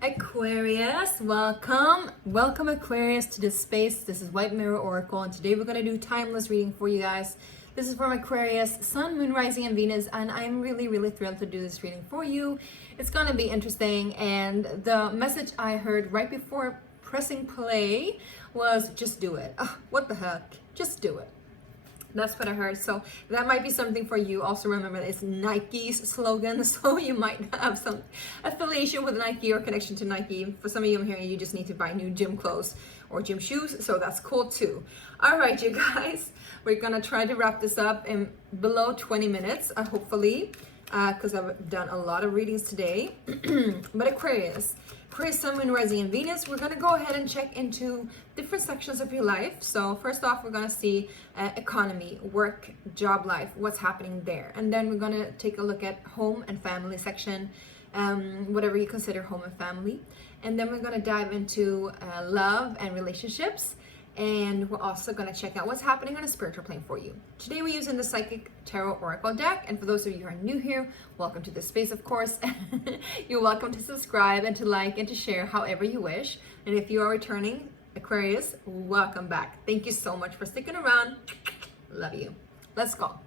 Aquarius, welcome Aquarius to this space. This is White Mirror Oracle, and today we're going to do timeless reading for you guys. This is from Aquarius, Sun, Moon, Rising, and Venus, and I'm really thrilled to do this reading for you. It's going to be interesting, and the message I heard right before pressing play was just do it. What the heck? Just do it. That's what I heard. So that might be something for you. Also remember it's Nike's slogan, so you might have some affiliation with Nike or connection to Nike. For some of you I'm hearing you just need to buy new gym clothes or gym shoes, so that's cool too. All right, you guys, we're gonna try to wrap this up in below 20 minutes, hopefully, because I've done a lot of readings today. But Aquarius, Sun, Moon, Rising, and Venus, we're going to go ahead and check into different sections of your life. So first off, we're going to see economy, work, job life, what's happening there. And then we're going to take a look at home and family section, whatever you consider home and family. And then we're going to dive into love and relationships. And we're also going to check out what's happening on a spiritual plane for you. Today we're using the Psychic Tarot Oracle deck. And for those of you who are new here, welcome to this space, of course. You're welcome to subscribe and to like and to share however you wish. And if you are returning, Aquarius, welcome back. Thank you so much for sticking around. Love you. Let's go.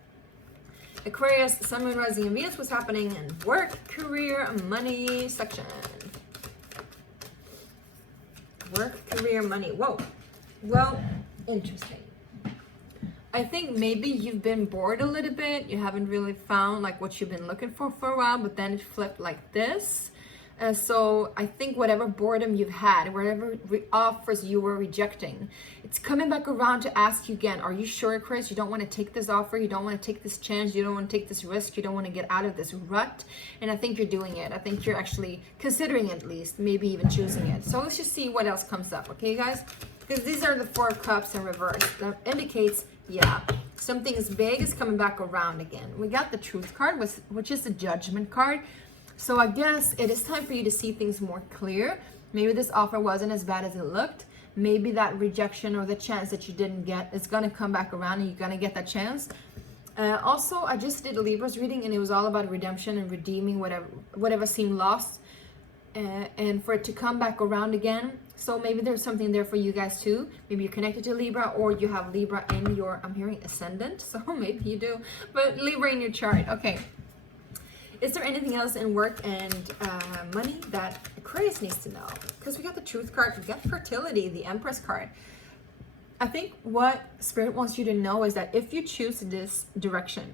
Aquarius, Sun, Moon, Rising, and Venus, what's happening in work, career, money section. Work, career, money. Whoa. Well, interesting. I think maybe you've been bored a little bit. You haven't really found like what you've been looking for a while, but then it flipped like this. So I think whatever boredom you've had, whatever offers you were rejecting, it's coming back around to ask you again, are you sure, Chris? You don't want to take this offer. You don't want to take this chance. You don't want to take this risk. You don't want to get out of this rut. And I think you're doing it. I think you're actually considering it, at least, maybe even choosing it. So let's just see what else comes up. Okay, guys? Because these are the Four of Cups in reverse. That indicates, yeah, something is big is coming back around again. We got the Truth card, which is the Judgment card. So I guess it is time for you to see things more clear. Maybe this offer wasn't as bad as it looked. Maybe that rejection or the chance that you didn't get is going to come back around and you're going to get that chance. Also, I just did a Libra's reading and it was all about redemption and redeeming whatever seemed lost. And for it to come back around again. So maybe there's something there for you guys too. Maybe you're connected to Libra or you have Libra in your, I'm hearing ascendant. So maybe you do, but Libra in your chart. Okay. Is there anything else in work and money that Aquarius needs to know? Because we got the Truth card, we got fertility, the Empress card. I think what Spirit wants you to know is that if you choose this direction,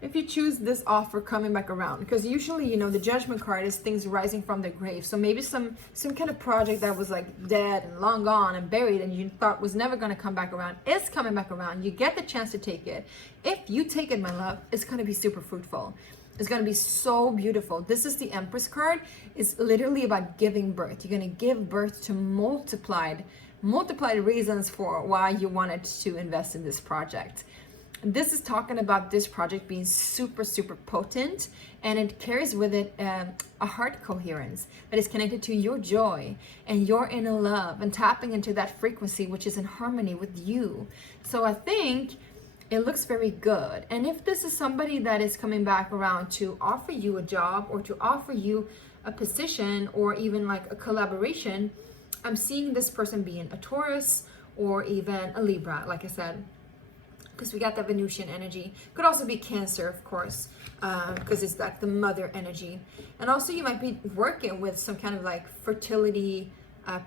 if you choose this offer coming back around, because usually, you know, the Judgment card is things rising from the grave. So maybe some kind of project that was like dead and long gone and buried and you thought was never going to come back around is coming back around. You get the chance to take it. If you take it, my love, it's going to be super fruitful. It's going to be so beautiful. This is the Empress card. It's literally about giving birth. You're going to give birth to multiplied reasons for why you wanted to invest in this project. This is talking about this project being super potent, and it carries with it a heart coherence that is connected to your joy and your inner love and tapping into that frequency which is in harmony with you. So I think it looks very good. And if this is somebody that is coming back around to offer you a job or to offer you a position or even like a collaboration, I'm seeing this person being a Taurus or even a Libra, like I said, because we got that Venusian energy. Could also be Cancer, of course, because it's like the mother energy. And also you might be working with some kind of like fertility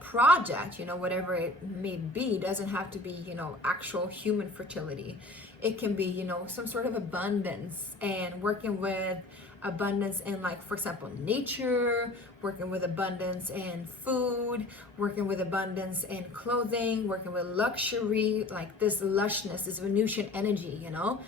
project, you know, whatever it may be. It doesn't have to be, you know, actual human fertility. It can be, you know, some sort of abundance, and working with abundance in, like, for example, nature, working with abundance in food, working with abundance in clothing, working with luxury, like this lushness, this Venusian energy, you know.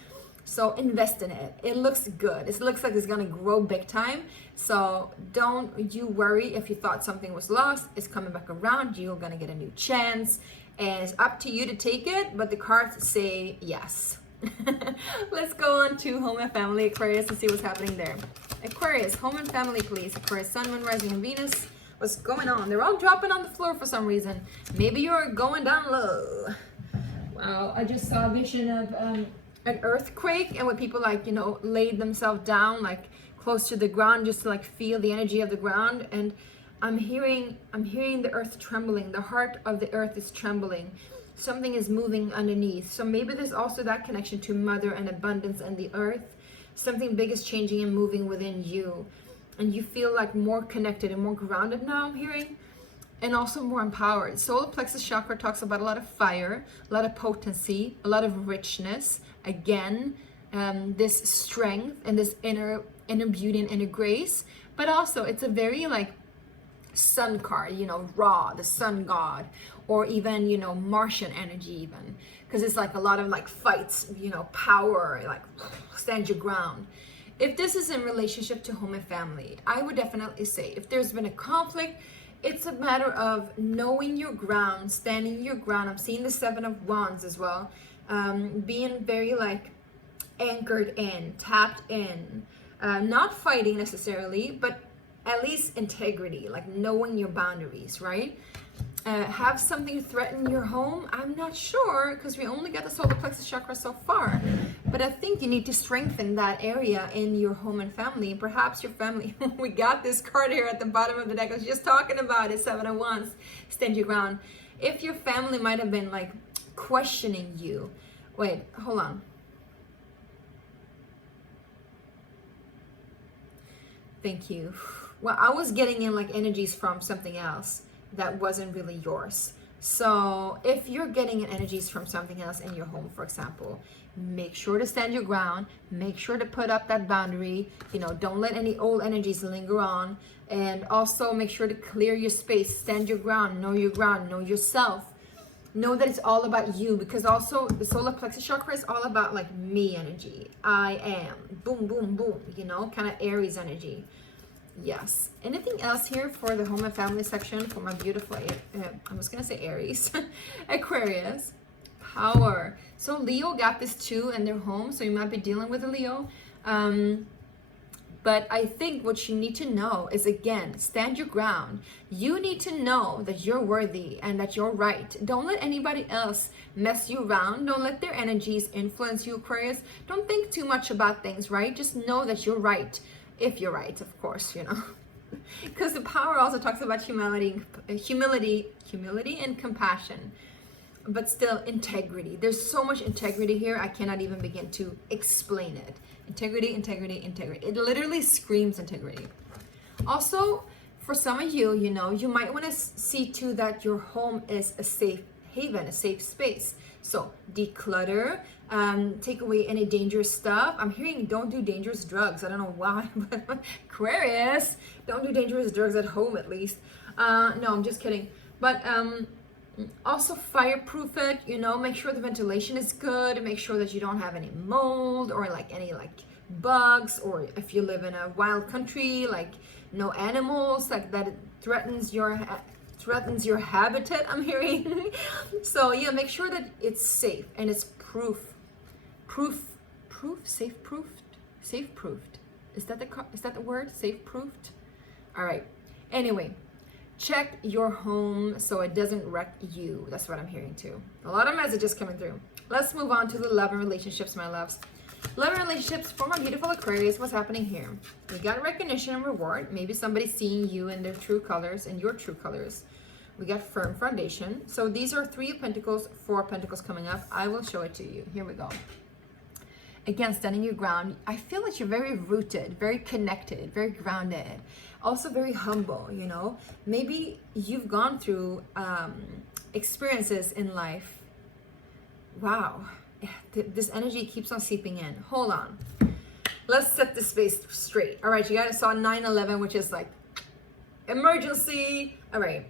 So invest in it. It looks good. It looks like it's gonna grow big time. So don't you worry if you thought something was lost. It's coming back around. You're gonna get a new chance, and it's up to you to take it, but the cards say yes. Let's go on to home and family, Aquarius, and see what's happening there. Aquarius, home and family, please. Aquarius, Sun, Moon, Rising, and Venus. What's going on? They're all dropping on the floor for some reason. Maybe you're going down low. Wow, I just saw a vision of an earthquake, and when people, like, you know, laid themselves down like close to the ground just to like feel the energy of the ground. And I'm hearing the earth trembling. The heart of the earth is trembling. Something is moving underneath. So maybe there's also that connection to mother and abundance and the earth. Something big is changing and moving within you. And you feel like more connected and more grounded now, I'm hearing. And also more empowered. Solar plexus chakra talks about a lot of fire, a lot of potency, a lot of richness. Again, this strength and this inner beauty and inner grace. But also it's a very like sun card, you know, Ra, the sun god, or even, you know, Martian energy even, because it's like a lot of like fights, you know, power, like stand your ground. If this is in relationship to home and family, I would definitely say if there's been a conflict, it's a matter of knowing your ground, standing your ground. I'm seeing the 7 of Wands as well, being very like anchored in, tapped in, not fighting necessarily, but at least integrity, like knowing your boundaries, right? Have something threaten your home? I'm not sure, because we only got the solar plexus chakra so far, but I think you need to strengthen that area in your home and family. Perhaps your family, we got this card here at the bottom of the deck. I was just talking about it, 7 of Wands, stand your ground. If your family might have been like questioning you, wait, hold on. Thank you. Well, I was getting in like energies from something else that wasn't really yours. So if you're getting in energies from something else in your home, for example, make sure to stand your ground, make sure to put up that boundary, you know, don't let any old energies linger on, and also make sure to clear your space, stand your ground, know yourself, know that it's all about you, because also the solar plexus chakra is all about like me energy. I am, boom, boom, boom, you know, kind of Aries energy. Yes. Anything else here for the home and family section for my beautiful, I'm just going to say Aries, Aquarius, power. So Leo got this too in their home. So you might be dealing with a Leo. But I think what you need to know is, again, stand your ground. You need to know that you're worthy and that you're right. Don't let anybody else mess you around. Don't let their energies influence you, Aquarius. Don't think too much about things, right? Just know that you're right. If you're right, of course, you know, because the power also talks about humility and compassion, but still integrity. There's so much integrity here. I cannot even begin to explain it. Integrity, integrity, integrity. It literally screams integrity. Also, for some of you, you know, you might want to see too that your home is a safe haven, a safe space. So declutter, take away any dangerous stuff. I'm hearing don't do dangerous drugs. I don't know why, but Aquarius, don't do dangerous drugs at home at least. No, I'm just kidding. But also fireproof it, you know, make sure the ventilation is good. Make sure that you don't have any mold or like any like bugs, or if you live in a wild country, like no animals like that threatens your habitat, I'm hearing. So yeah, make sure that it's safe and it's safe proofed. Is that the word? Safe proofed? All right. Anyway, check your home so it doesn't wreck you. That's what I'm hearing too. A lot of messages coming through. Let's move on to the love and relationships, my loves. Love and relationships for my beautiful Aquarius. What's happening here? We got recognition and reward. Maybe somebody seeing you in their true colors and your true colors. We got firm foundation. So these are 3 of Pentacles, 4 of Pentacles coming up. I will show it to you. Here we go. Again, standing your ground. I feel that you're very rooted, very connected, very grounded. Also very humble, you know. Maybe you've gone through experiences in life. Wow. This energy keeps on seeping in. Hold on. Let's set this space straight. All right, you guys saw 9/11, which is like emergency. All right.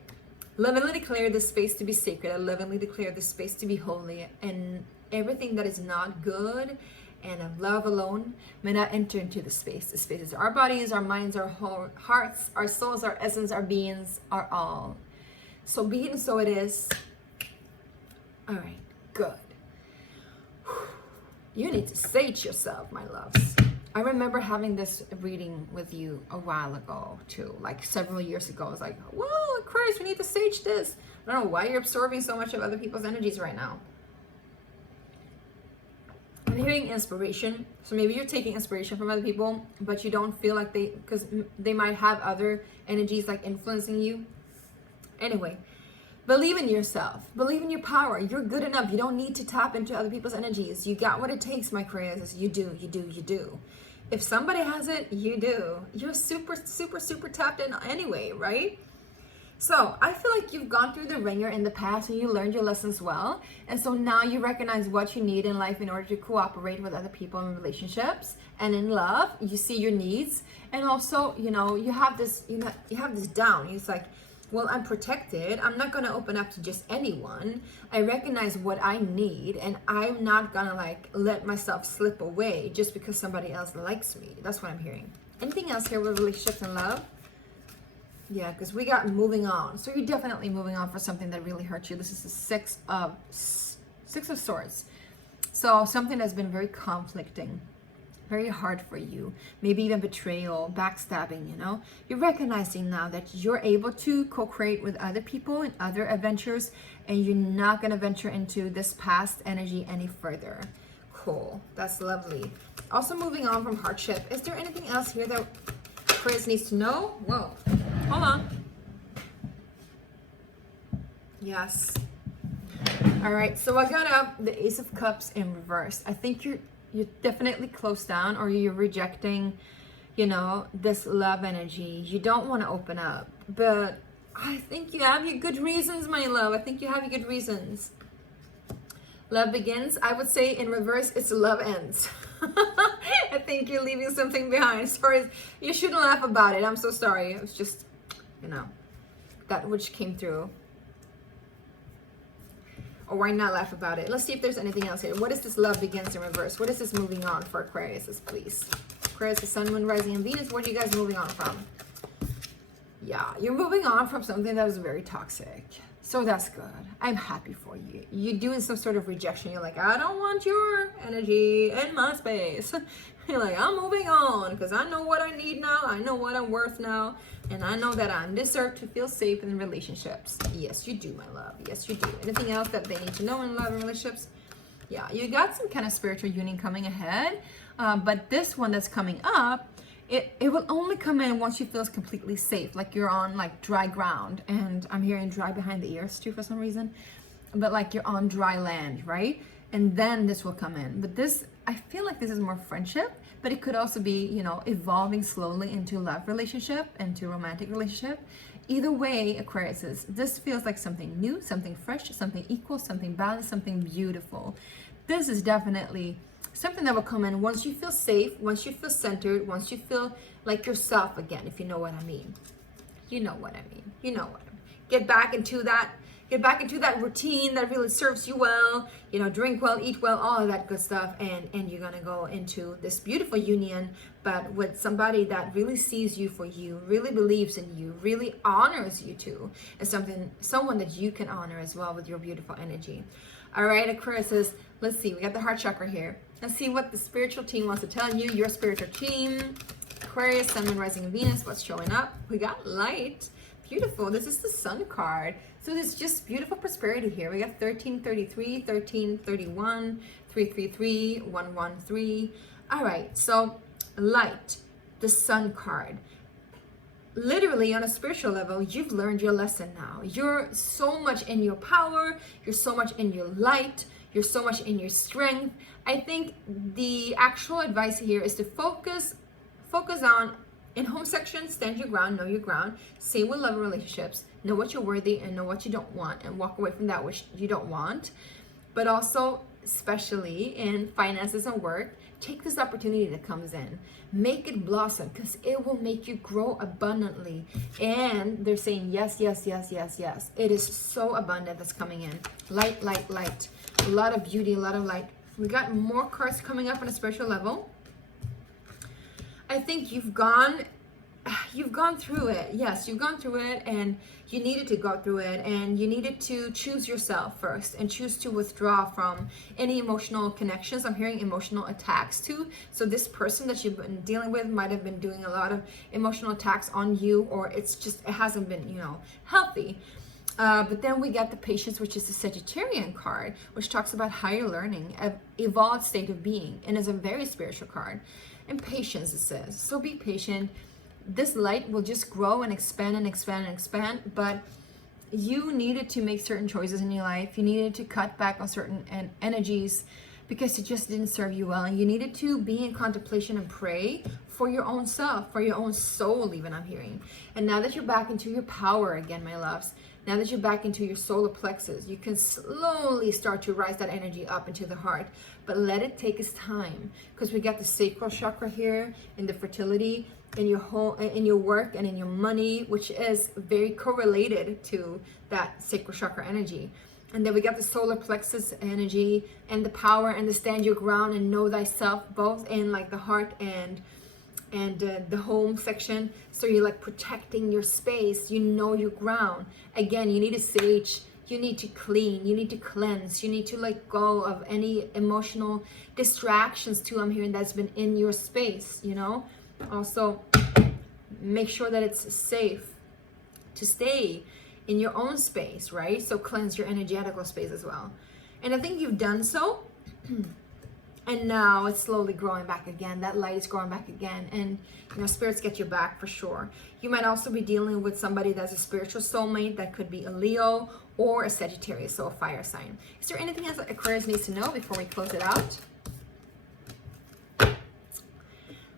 Lovingly declare this space to be sacred. I lovingly declare this space to be holy, and everything that is not good and of love alone may not enter into the space. The space is our bodies, our minds, our hearts, our souls, our essence, our beings, our all. So be it and so it is. All right, good. You need to sage yourself, my loves. I remember having this reading with you a while ago too, like several years ago. I was like, whoa, Aquarius, we need to sage this. I don't know why you're absorbing so much of other people's energies right now. And hearing inspiration. So maybe you're taking inspiration from other people, but you don't feel like because they might have other energies like influencing you. Anyway, believe in yourself. Believe in your power. You're good enough. You don't need to tap into other people's energies. You got what it takes, my Aquarius. You do, you do, you do. If somebody has it, you do. You're super, super, super tapped in anyway, right? So I feel like you've gone through the ringer in the past and you learned your lessons well. And so now you recognize what you need in life in order to cooperate with other people in relationships and in love. You see your needs. And also, you know, you have this down. It's like, well, I'm protected. I'm not going to open up to just anyone. I recognize what I need, and I'm not going to like let myself slip away just because somebody else likes me. That's what I'm hearing. Anything else here with relationships and love? Yeah, because we got moving on. So you're definitely moving on for something that really hurt you. This is the Six of Swords. So something that's been very conflicting, very hard for you, maybe even betrayal, backstabbing, you know. You're recognizing now that you're able to co-create with other people in other adventures, and you're not going to venture into this past energy any further. Cool. That's lovely. Also moving on from hardship. Is there anything else here that Aquarius needs to know? Whoa. Hold on. Yes. All right. So I got up the Ace of Cups in reverse. I think you're definitely closed down, or you're rejecting, you know, this love energy. You don't want to open up, but I think you have your good reasons, my love. I think you have your good reasons. Love begins. I would say in reverse, it's love ends. I think you're leaving something behind. Sorry, you shouldn't laugh about it. I'm so sorry. It was just, you know, that which came through. Or why not laugh about it? Let's see if there's anything else here. What is this love begins in reverse? What is this moving on for Aquarius, please? Aquarius, the Sun, Moon, Rising, and Venus. What are you guys moving on from? Yeah, you're moving on from something that was very toxic. So that's good. I'm happy for you. You're doing some sort of rejection. You're like, I don't want your energy in my space. You're like, I'm moving on because I know what I need now. I know what I'm worth now. And I know that I deserve to feel safe in relationships. Yes, you do, my love. Yes, you do. Anything else that they need to know in love and relationships? Yeah, you got some kind of spiritual union coming ahead. But this one that's coming up, it will only come in once you feel completely safe, like you're on like dry ground. And I'm hearing dry behind the ears too for some reason, but like you're on dry land, right? And then this will come in. But this, I feel like this is more friendship, but it could also be, you know, evolving slowly into love relationship, into romantic relationship. Either way, Aquarius, this feels like something new, something fresh, something equal, something balanced, something beautiful. This is definitely something that will come in once you feel safe, once you feel centered, once you feel like yourself again, if you know what I mean. You know what I mean. You know what I mean. Get back into that routine that really serves you well, you know, drink well, eat well, all of that good stuff, and you're gonna go into this beautiful union, but with somebody that really sees you for you, really believes in you, really honors you too, and someone that you can honor as well with your beautiful energy. All right, Aquarius, let's see, we got the heart chakra here. Let's see what the spiritual team wants to tell you. Your spiritual team, Aquarius, Sun, Moon, Rising, and Venus. What's showing up? We got light. Beautiful. This is the Sun card. So it's just beautiful prosperity here. We got 1333, 1331, 333, 113. All right. So light, the Sun card. Literally on a spiritual level, you've learned your lesson now. You're so much in your power. You're so much in your light. You're so much in your strength. I think the actual advice here is to focus on, in home section, stand your ground, know your ground. Same with love and relationships. Know what you're worthy and know what you don't want, and walk away from that which you don't want. But also, especially in finances and work, take this opportunity that comes in. Make it blossom, because it will make you grow abundantly. And they're saying yes, yes, yes, yes, yes. It is so abundant that's coming in. Light, light, light. A lot of beauty, a lot of light. We got more cards coming up on a spiritual level. I think you've gone through it. Yes, you've gone through it, and you needed to go through it, and you needed to choose yourself first and choose to withdraw from any emotional connections. I'm hearing emotional attacks too. So this person that you've been dealing with might have been doing a lot of emotional attacks on you, or it hasn't been, you know, healthy. But then we got the Patience, which is the Sagittarian card, which talks about higher learning, an evolved state of being, and is a very spiritual card. And patience, it says. So be patient. This light will just grow and expand and expand and expand, but you needed to make certain choices in your life. You needed to cut back on certain energies because it just didn't serve you well. And you needed to be in contemplation and pray for your own self, for your own soul, even, I'm hearing. And now that you're back into your power again, my loves, now that you're back into your solar plexus, you can slowly start to rise that energy up into the heart, but let it take its time, because we got the sacral chakra here in the fertility, in your home, in your work, and in your money, which is very correlated to that sacral chakra energy. And then we got the solar plexus energy and the power and the stand your ground and know thyself, both in like the heart and the home section. So you're like protecting your space, you know your ground. Again, you need a sage, you need to clean, you need to cleanse, you need to let go of any emotional distractions too, I'm hearing, that's been in your space, you know. Also, make sure that it's safe to stay in your own space, right? So cleanse your energetical space as well. And I think you've done so. And now it's slowly growing back again. That light is growing back again. And, you know, spirits get your back for sure. You might also be dealing with somebody that's a spiritual soulmate. That could be a Leo or a Sagittarius, so a fire sign. Is there anything else that Aquarius needs to know before we close it out?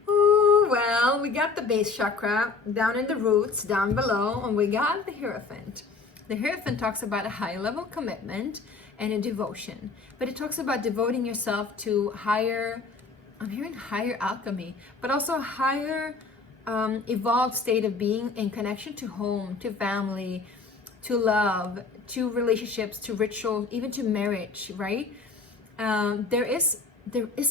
Ooh, well, we got the base chakra down in the roots, down below, and we got the Hierophant. The Hierophant talks about a high level commitment and a devotion, but it talks about devoting yourself to higher, I'm hearing higher alchemy, but also a higher evolved state of being in connection to home, to family, to love, to relationships, to ritual, even to marriage, right? There is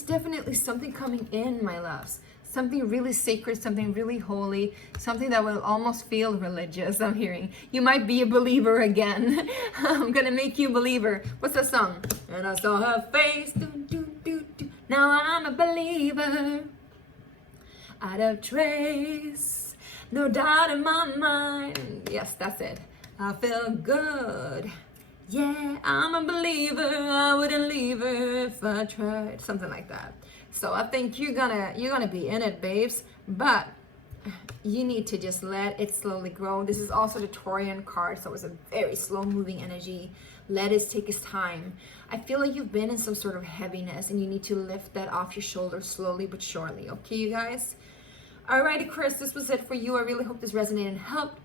definitely something coming in, my loves. Something really sacred, something really holy, something that will almost feel religious, I'm hearing. You might be a believer again. I'm gonna make you a believer. What's that song? And I saw her face, do, do, do, do. Now I'm a believer. Out of trace, no doubt in my mind. Yes, that's it. I feel good. Yeah, I'm a believer. I wouldn't leave her if I tried. Something like that. So I think you're gonna be in it, babes, but you need to just let it slowly grow. This is also the Taurian card, so it's a very slow moving energy. Let it take its time. I feel like you've been in some sort of heaviness and you need to lift that off your shoulders slowly but surely. Okay, you guys? Alrighty, Chris, this was it for you. I really hope this resonated and helped.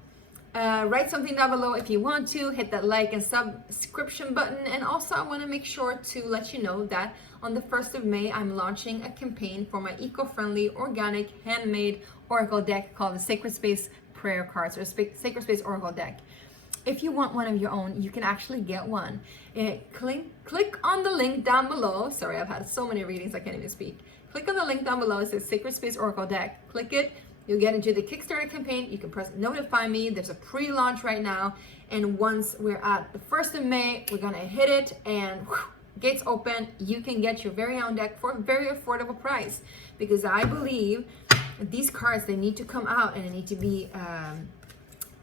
Write something down below if you want to. Hit that like and subscription button. And also I want to make sure to let you know that on the 1st of May, I'm launching a campaign for my eco-friendly, organic, handmade oracle deck called the Sacred Space Prayer Cards, or Sacred Space Oracle Deck. If you want one of your own, you can actually get one. Click on the link down below. Sorry, I've had so many readings I can't even speak. Click on the link down below. It says Sacred Space Oracle Deck. Click it. You'll get into the Kickstarter campaign. You can press notify me. There's a pre-launch right now. And once we're at the 1st of May, we're gonna hit it and whew, gates open. You can get your very own deck for a very affordable price, because I believe these cards, they need to come out and they need to be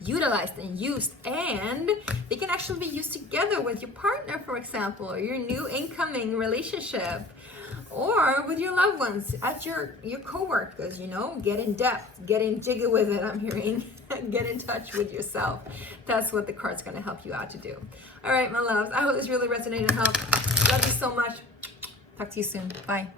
utilized and used, and they can actually be used together with your partner, for example, or your new incoming relationship, or with your loved ones, at your co-workers, you know. Get in depth, get in jiggy with it, I'm hearing. Get in touch with yourself. That's what the card's going to help you out to do. All right, my loves, I hope this really resonated and helped. Love you so much. Talk to you soon. Bye.